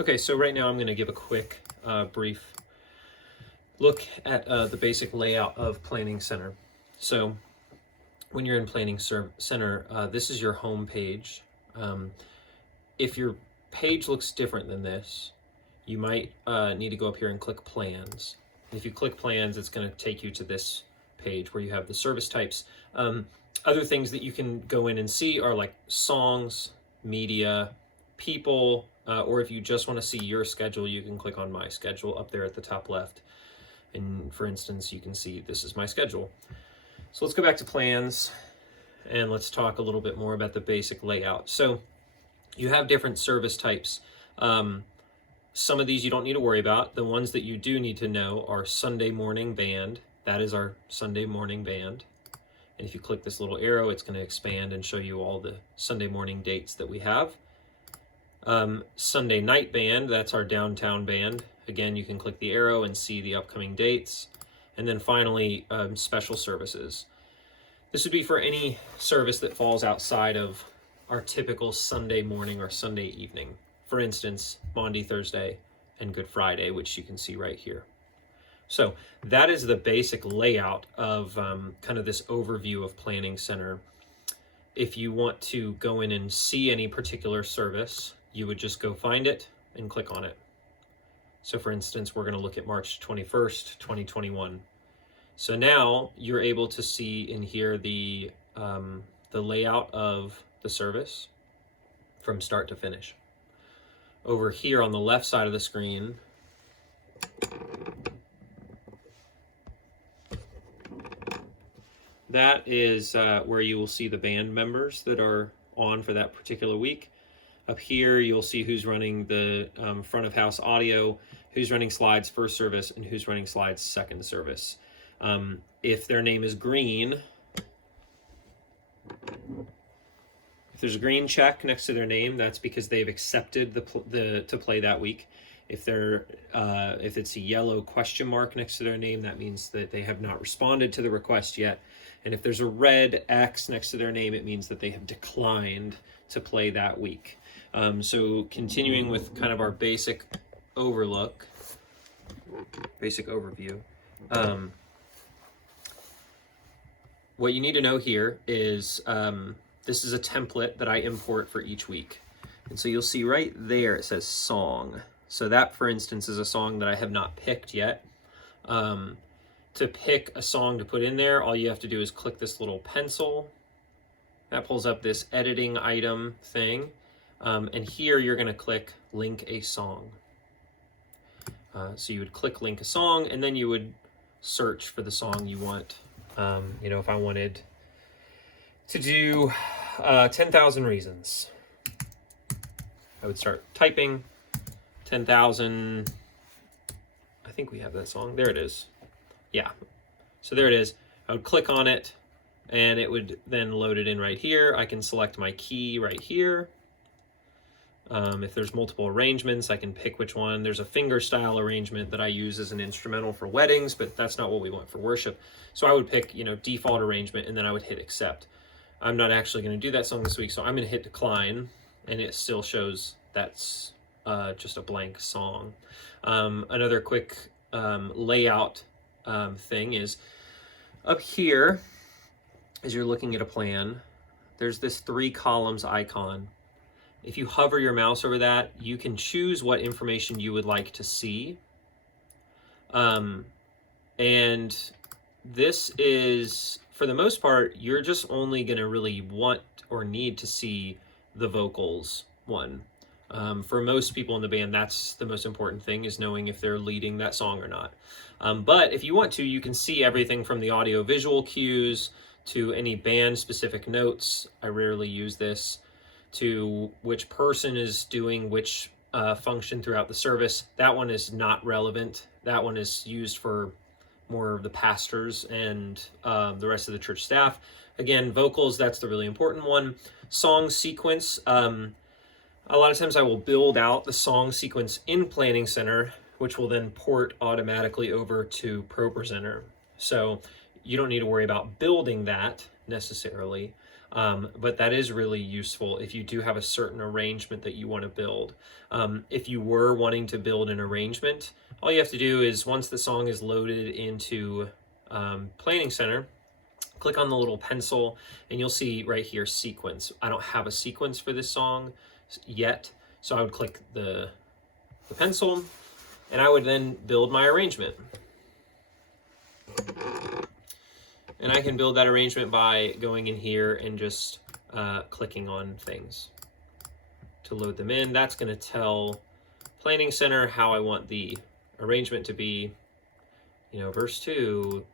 Okay, so right now I'm going to give a quick, brief look at the basic layout of Planning Center. So when you're in Planning Center, this is your home page. If your page looks different than this, you might need to go up here and click Plans. If you click Plans, it's going to take you to this page where you have the service types. Other things that you can go in and see are like songs, media, people, or if you just want to see your schedule, you can click on My Schedule up there at the top left. And for instance, you can see this is my schedule. So let's go back to Plans and let's talk a little bit more about the basic layout. So you have different service types. Some of these you don't need to worry about. The ones that you do need to know are Sunday morning band. That is our Sunday morning band. And if you click this little arrow, it's going to expand and show you all the Sunday morning dates that we have. Sunday night band, that's our downtown band. Again, you can click the arrow and see the upcoming dates. And then finally, special services. This would be for any service that falls outside of our typical Sunday morning or Sunday evening. For instance, Maundy Thursday and Good Friday, which you can see right here. So that is the basic layout of kind of this overview of Planning Center. If you want to go in and see any particular service, you would just go find it and click on it. So for instance, we're going to look at March 21st, 2021. So now you're able to see in here the layout of the service from start to finish. Over here on the left side of the screen, that is where you will see the band members that are on for that particular week. Up here, you'll see who's running the front of house audio, who's running slides first service, and who's running slides second service. If their name is green, if there's a green check next to their name, that's because they've accepted to play that week. If it's a yellow question mark next to their name, that means that they have not responded to the request yet. And if there's a red X next to their name, it means that they have declined to play that week. So continuing with kind of our basic overview. What you need to know here is this is a template that I import for each week. And so you'll see right there it says song. So that, for instance, is a song that I have not picked yet. To pick a song to put in there, all you have to do is click this little pencil. That pulls up this editing item thing. And here you're going to click link a song. So you would click link a song, and then you would search for the song you want. If I wanted to do 10,000 Reasons, I would start typing 10,000. I think we have that song. There it is. Yeah. So there it is. I would click on it, and it would then load it in right here. I can select my key right here. If there's multiple arrangements, I can pick which one. There's a finger style arrangement that I use as an instrumental for weddings, but that's not what we want for worship. So I would pick, default arrangement, and then I would hit accept. I'm not actually going to do that song this week, so I'm going to hit decline, and it still shows that's just a blank song. Another quick layout thing is up here, as you're looking at a plan, there's this 3 columns icon. If you hover your mouse over that, you can choose what information you would like to see. And this is, for the most part, you're just only going to really want or need to see the vocals one. For most people in the band, that's the most important thing, is knowing if they're leading that song or not. But if you want to, you can see everything from the audio visual cues to any band specific notes. I rarely use this, to which person is doing which function throughout the service. That one is not relevant. That one is used for more of the pastors and the rest of the church staff. Again, vocals, that's the really important one. Song sequence. A lot of times I will build out the song sequence in Planning Center, which will then port automatically over to ProPresenter. So you don't need to worry about building that necessarily. But that is really useful if you do have a certain arrangement that you want to build. If you were wanting to build an arrangement, all you have to do is once the song is loaded into Planning Center, click on the little pencil and you'll see right here sequence. I don't have a sequence for this song yet, so I would click the pencil and I would then build my arrangement. And I can build that arrangement by going in here and just clicking on things to load them in. That's going to tell Planning Center how I want the arrangement to be, you know, verse 2,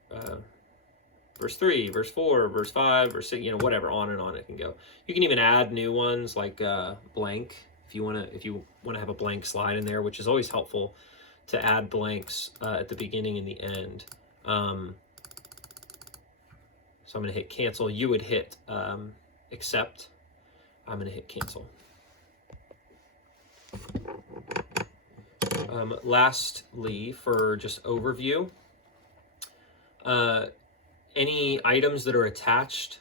verse 3, verse 4, verse 5, verse 6, you know, whatever, on and on it can go. You can even add new ones like blank if you want to have a blank slide in there, which is always helpful to add blanks at the beginning and the end. So I'm going to hit cancel. You would hit accept. I'm going to hit cancel. Lastly, for just overview, any items that are attached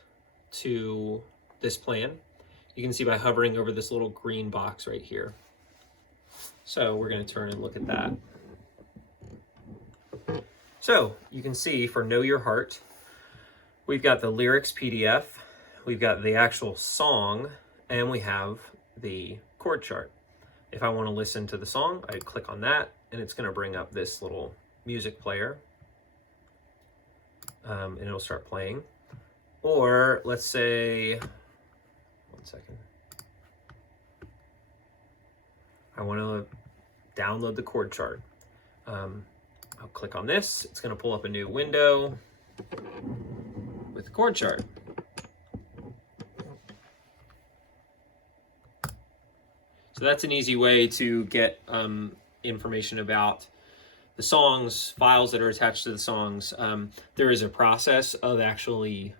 to this plan, you can see by hovering over this little green box right here. So we're going to turn and look at that. So you can see for Know Your Heart, we've got the lyrics PDF, we've got the actual song, and we have the chord chart. If I want to listen to the song, I click on that, and it's going to bring up this little music player, and it'll start playing. Or let's say, one second, I want to download the chord chart. I'll click on this. It's going to pull up a new window with the chord chart. So that's an easy way to get information about the songs, files that are attached to the songs. There is a process of actually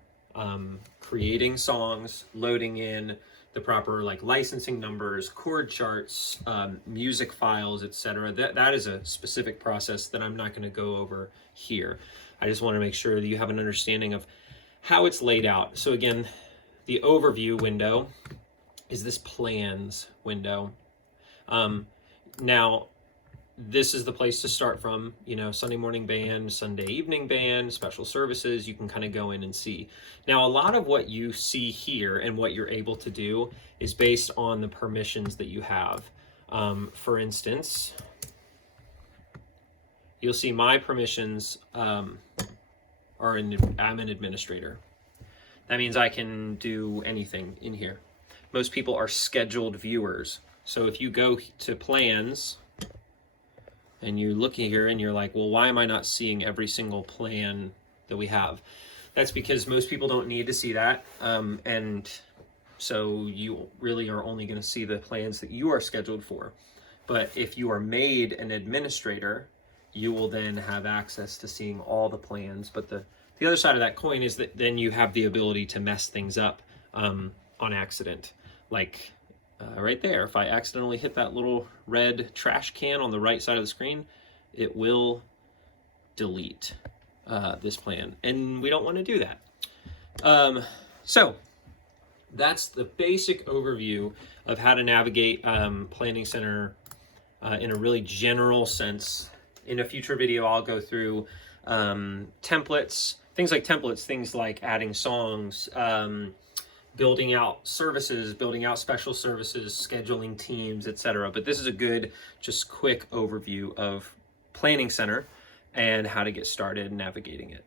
creating songs, loading in the proper like licensing numbers, chord charts, music files, etc. That is a specific process that I'm not going to go over here. I just want to make sure that you have an understanding of how it's laid out. So again, the overview window is this plans window. Now, this is the place to start from, you know, Sunday morning band, Sunday evening band, special services, you can kind of go in and see. Now, a lot of what you see here and what you're able to do is based on the permissions that you have. For instance, you'll see my permissions I'm an administrator. That means I can do anything in here. Most people are scheduled viewers. So if you go to plans and you look here and you're like, well, why am I not seeing every single plan that we have? That's because most people don't need to see that. And so you really are only going to see the plans that you are scheduled for. But if you are made an administrator, you will then have access to seeing all the plans. But the other side of that coin is that then you have the ability to mess things up on accident. Like right there, if I accidentally hit that little red trash can on the right side of the screen, it will delete this plan. And we don't want to do that. So that's the basic overview of how to navigate Planning Center in a really general sense. In a future video, I'll go through templates, things like adding songs, building out services, building out special services, scheduling teams, etc. But this is a good, just quick overview of Planning Center and how to get started navigating it.